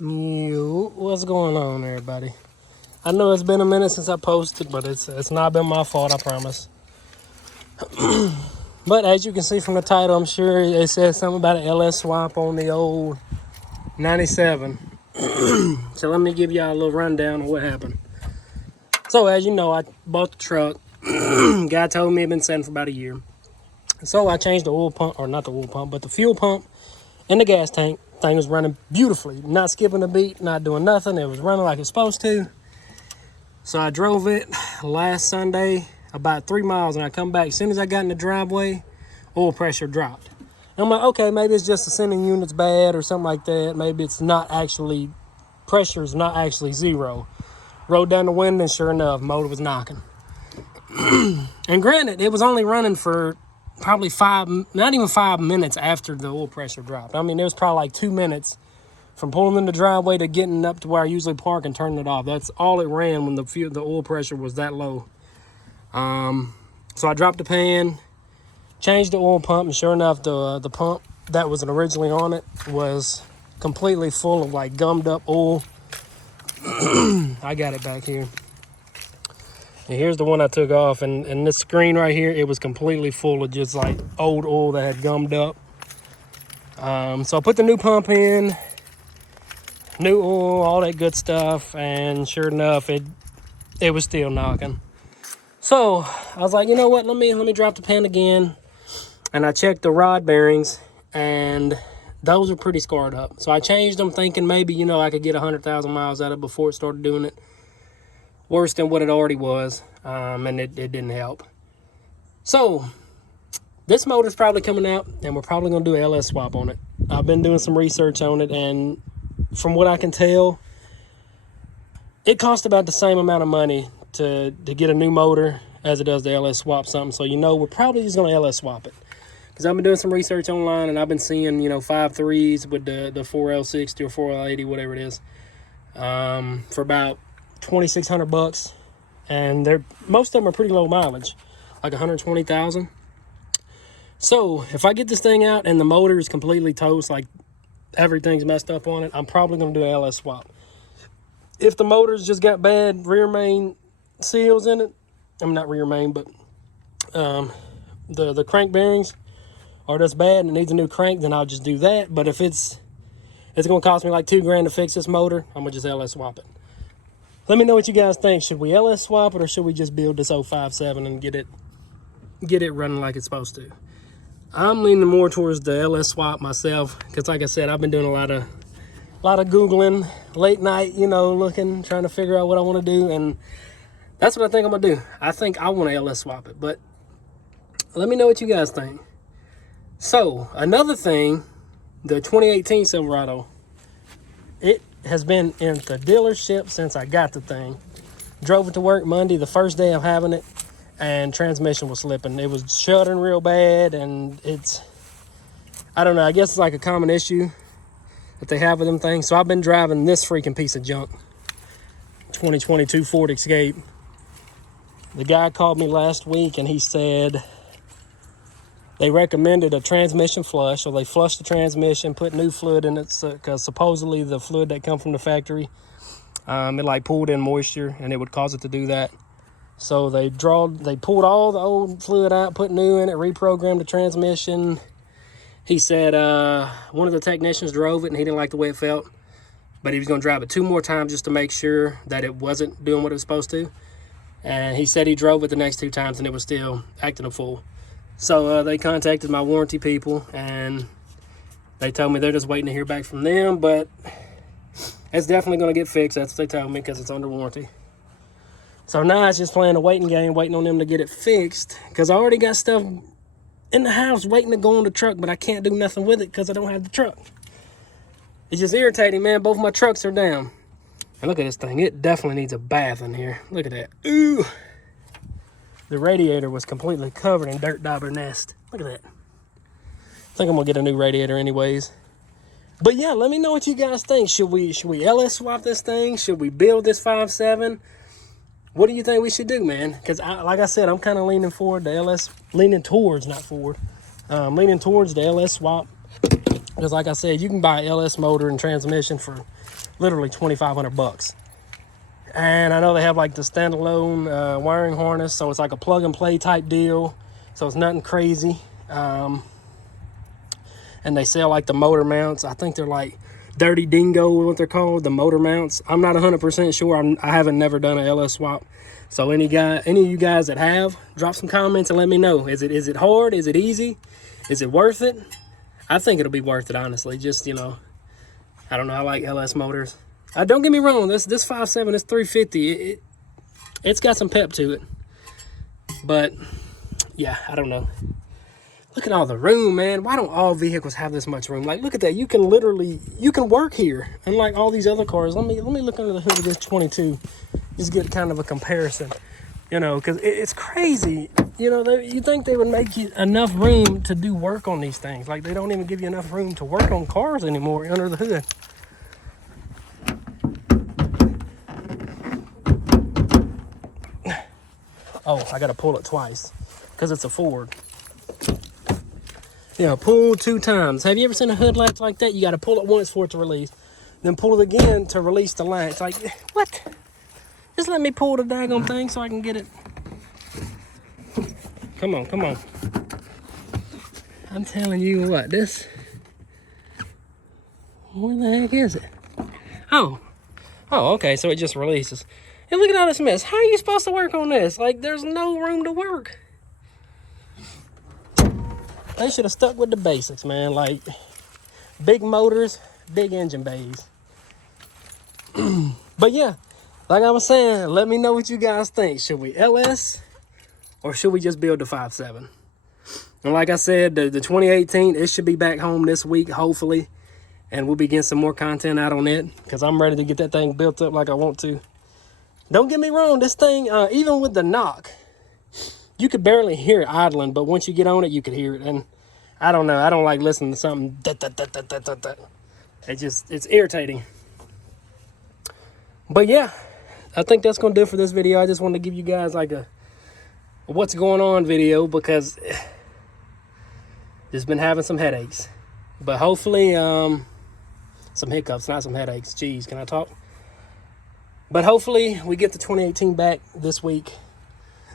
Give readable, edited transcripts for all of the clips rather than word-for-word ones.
What's going on, everybody? I know it's been a minute since I posted, but it's not been my fault, I promise. But as you can see from the title, I'm sure it says something about an LS swap on the old 97. So let me give y'all a little rundown of what happened. So as you know, I bought the truck. Guy told me it had been sitting for about a year. So I changed the oil pump, or not the oil pump, but the fuel pump and the gas tank. Thing was running beautifully, not skipping a beat, not doing nothing. It was running like it's supposed to. So I drove it last Sunday about 3 miles, and I come back. As soon as I got in the driveway, oil pressure dropped. And I'm like, okay, maybe it's just the sending unit's bad or something like that. Maybe it's not actually, pressure is not actually zero. Rode down the window, and sure enough, motor was knocking. And granted, it was only running for probably not even 5 minutes after the oil pressure dropped. I mean, it was probably like 2 minutes from pulling in the driveway to getting up to where I usually park and turning it off. That's all it ran when the oil pressure was that low. So I dropped the pan, changed the oil pump, and sure enough, the pump that was originally on it was completely full of like gummed up oil. I got it back here. And here's the one I took off, and this screen right here, it was completely full of just like old oil that had gummed up. So I put the new pump in, new oil, all that good stuff, and sure enough, it was still knocking. So I was like, you know what? Let me drop the pan again, and I checked the rod bearings, and those are pretty scarred up. So I changed them, thinking maybe I could get 100,000 miles out of it before it started doing it. Worse than what it already was, and it didn't help. So this motor's probably coming out, and we're probably going to do an LS swap on it. I've been doing some research on it, and from what I can tell, it costs about the same amount of money to get a new motor as it does the LS swap something. So we're probably just going to LS swap it. Because I've been doing some research online, and I've been seeing 5.3s with the 4L60 or 4L80, whatever it is, for about $2,600, and most of them are pretty low mileage, like 120,000. So if I get this thing out and the motor is completely toast, like everything's messed up on it, I'm probably going to do an LS swap. If the motor's just got bad rear main seals in it, I'm not rear main, but the crank bearings are just bad and it needs a new crank, then I'll just do that. But if it's going to cost me like $2,000 to fix this motor, I'm going to just LS swap it. Let me know what you guys think. Should we LS swap it, or should we just build this 057 and get it running like it's supposed to? I'm leaning more towards the LS swap myself, because like I said, I've been doing a lot of Googling late night, looking, trying to figure out what I want to do, and that's what I think I'm gonna do. I think I want to LS swap it, but let me know what you guys think. So another thing, the 2018 Silverado, it has been in the dealership since I got the thing. Drove it to work Monday, the first day of having it, and transmission was slipping. It was shuddering real bad, and I don't know, I guess it's like a common issue that they have with them things. So I've been driving this freaking piece of junk, 2022 Ford Escape. The guy called me last week, and he said they recommended a transmission flush. So they flushed the transmission, put new fluid in it, because supposedly the fluid that come from the factory, it like pulled in moisture, and it would cause it to do that. So they pulled all the old fluid out, put new in it, reprogrammed the transmission. He said one of the technicians drove it, and he didn't like the way it felt, but he was going to drive it 2 more times just to make sure that it wasn't doing what it was supposed to. And he said he drove it the next 2 times, and it was still acting a fool. So they contacted my warranty people, and they told me they're just waiting to hear back from them, but it's definitely going to get fixed. That's what they told me, because it's under warranty. So now it's just playing a waiting game, waiting on them to get it fixed, because I already got stuff in the house waiting to go on the truck, but I can't do nothing with it because I don't have the truck. It's just irritating, man. Both my trucks are down. And look at this thing. It definitely needs a bath in here. Look at that. Ooh. The radiator was completely covered in dirt dauber nest. Look at that. I think I'm going to get a new radiator anyways. But yeah, let me know what you guys think. Should we LS swap this thing? Should we build this 5.7? What do you think we should do, man? Because like I said, I'm kind of leaning towards the LS swap. Because like I said, you can buy an LS motor and transmission for literally 2,500 bucks. And I know they have like the standalone wiring harness, so it's like a plug and play type deal, so it's nothing crazy. And they sell like the motor mounts. I think they're like Dirty Dingo, what they're called, the motor mounts. I'm not 100% sure. I haven't never done an LS swap. So any of you guys that have, drop some comments and let me know. Is it hard? Is it easy? Is it worth it? I think it'll be worth it, honestly. Just, you know, I don't know. I like LS motors. Don't get me wrong. This 5.7, this 350, it's got some pep to it. But yeah, I don't know. Look at all the room, man. Why don't all vehicles have this much room? Like, look at that. You can work here. Unlike all these other cars. Let me look under the hood of this 22. Just get kind of a comparison. You know, because it's crazy. You know, you think they would make you enough room to do work on these things. Like, they don't even give you enough room to work on cars anymore under the hood. Oh, I got to pull it twice because it's a Ford. Yeah, pull 2 times. Have you ever seen a hood latch like that? You got to pull it once for it to release. Then pull it again to release the latch. Like, what? Just let me pull the daggone thing so I can get it. Come on, come on. I'm telling you what, this... Where the heck is it? Oh, okay, so it just releases. And look at all this mess. How are you supposed to work on this? Like, there's no room to work. They should have stuck with the basics, man. Like, big motors, big engine bays. But yeah, like I was saying, let me know what you guys think. Should we LS or should we just build the 5.7? And like I said, the 2018, it should be back home this week, hopefully. And we'll be getting some more content out on it because I'm ready to get that thing built up like I want to. Don't get me wrong, this thing, even with the knock, you could barely hear it idling, but once you get on it, you could hear it. And I don't know, I don't like listening to something. It's irritating. But yeah, I think that's going to do it for this video. I just wanted to give you guys like a what's going on video because just been having some headaches. But hopefully, some hiccups, not some headaches. Jeez, can I talk? But hopefully we get the 2018 back this week.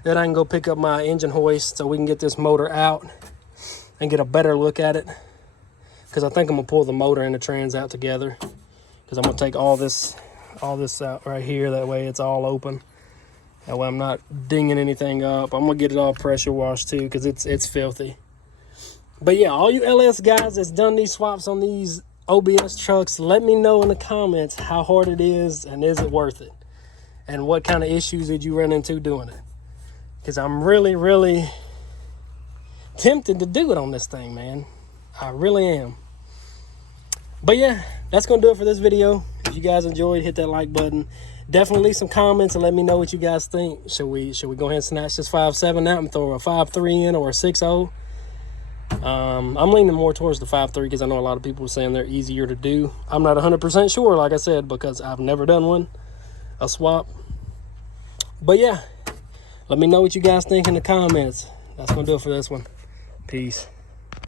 Then I can go pick up my engine hoist so we can get this motor out and get a better look at it. Because I think I'm going to pull the motor and the trans out together. Because I'm going to take all this out right here. That way it's all open. That way I'm not dinging anything up. I'm going to get it all pressure washed too because it's filthy. But yeah, all you LS guys that's done these swaps on these OBS trucks, let me know in the comments how hard it is and is it worth it? And what kind of issues did you run into doing it? Because I'm really, really tempted to do it on this thing, man. I really am. But yeah, that's going to do it for this video. If you guys enjoyed, hit that like button. Definitely leave some comments and let me know what you guys think. Should we go ahead and snatch this 5.7 out and throw a 5.3 in or a 6.0? I'm leaning more towards the 5.3 because I know a lot of people are saying they're easier to do. I'm not 100% sure, like I said, because I've never done one, a swap. But yeah, let me know what you guys think in the comments. That's going to do it for this one. Peace.